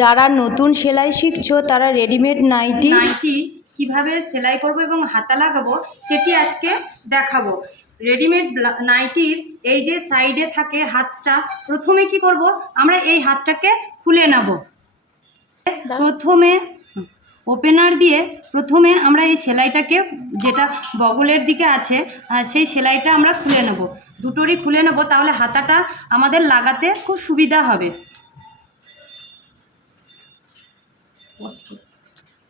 যারা নতুন সেলাই শিখছো তারা রেডিমেড নাইটি কিভাবে সেলাই করব এবং হাতা লাগাবো সেটি আজকে দেখাবো। রেডিমেড নাইটির এই যে সাইডে থাকে হাতটা, প্রথমে কি করব, আমরা এই হাতটাকে খুলে নেব। প্রথমে ওপেনার দিয়ে প্রথমে আমরা এই সেলাইটাকে, যেটা বগলের দিকে আছে সেই সেলাইটা আমরা খুলে নেব, দুটোরই খুলে নেব, তাহলে হাতাটা আমাদের লাগাতে খুব সুবিধা হবে।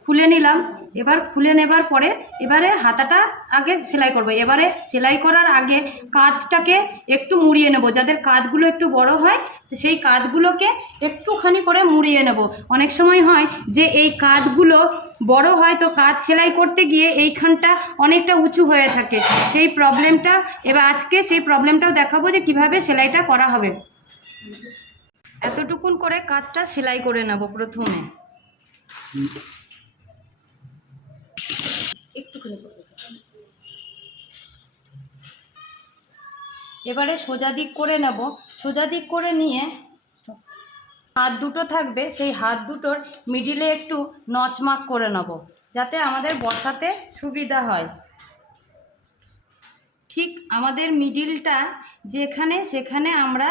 খুলে নিলাম। এবার খুলে নেবার পরে এবারে হাতাটা আগে সেলাই করব। এবারে সেলাই করার আগে কাঁধটাকে একটু মুড়িয়ে নেব, যাদের কাঁধগুলো একটু বড় হয় সেই কাঁধগুলোকে একটুখানি করে মুড়িয়ে নেব। অনেক সময় হয় যে এই কাঁধগুলো বড় হয়, তো কাঁধ সেলাই করতে গিয়ে এইখানটা অনেকটা উঁচু হয়ে থাকে, সেই প্রবলেমটা এবার আজকে সেই প্রবলেমটাও দেখাবো যে কিভাবে সেলাইটা করা হবে। এতটুকুন করে কাঁধটা সেলাই করে নেব প্রথমে। একটুখানি এবারে সোজা দিক করে নেব। সোজা দিক করে নিয়ে হাত দুটো থাকবে, সেই হাত দুটোর মিডিলে একটু নচমাক করে নেব, যাতে আমাদের বসাতে সুবিধা হয়। ঠিক আমাদের মিডিলটা যেখানে, সেখানে আমরা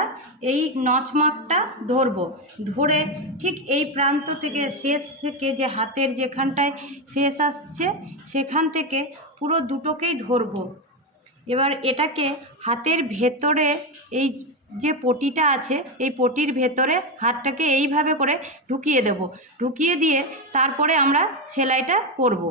এই নচমাকটা ধরব। ধরে ঠিক এই প্রান্ত থেকে শেষ থেকে, যে হাতের যেখানটায় শেষ আসছে সেখান থেকে পুরো দুটোকেই ধরব। এবার এটাকে হাতের ভেতরে, এই যে পটিটা আছে এই পটির ভেতরে হাতটাকে এইভাবে করে ঢুকিয়ে দেব। ঢুকিয়ে দিয়ে তারপরে আমরা সেলাইটা করব।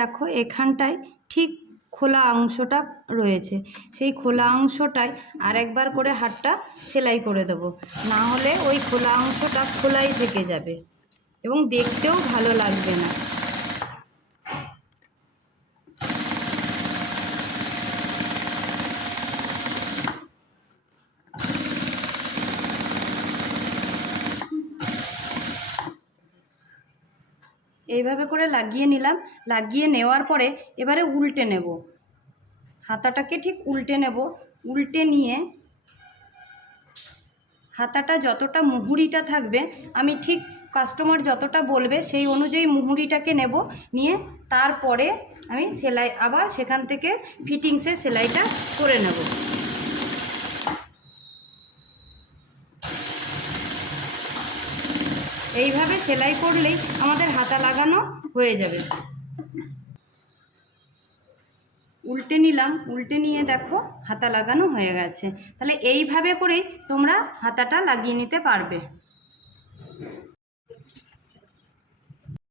দেখো এখানটায় ঠিক খোলা অংশটা রয়েছে, সেই খোলা অংশটায় আরেকবার করে হাতটা সেলাই করে দেব, না হলে ওই খোলা অংশটা খোলাই থেকে যাবে এবং দেখতেও ভালো লাগবে না। এইভাবে করে লাগিয়ে নিলাম। লাগিয়ে নেওয়ার পরে এবারে উল্টে নেব, হাতাটাকে ঠিক উল্টে নেব। উল্টে নিয়ে হাতাটা যতটা মুহুরিটা থাকবে, আমি ঠিক কাস্টমার যতটা বলবে সেই অনুযায়ী মুহুরিটাকে নেব। নিয়ে তারপরে আমি সেলাই আবার সেখান থেকে ফিটিংসে সেলাইটা করে নেব। এইভাবে সেলাই করলেই আমাদের হাতা লাগানো হয়ে যাবে। উল্টে নিলাম, উল্টে নিয়ে দেখো হাতা লাগানো হয়ে গেছে। তাহলে এইভাবে করেই তোমরা হাতাটা লাগিয়ে নিতে পারবে।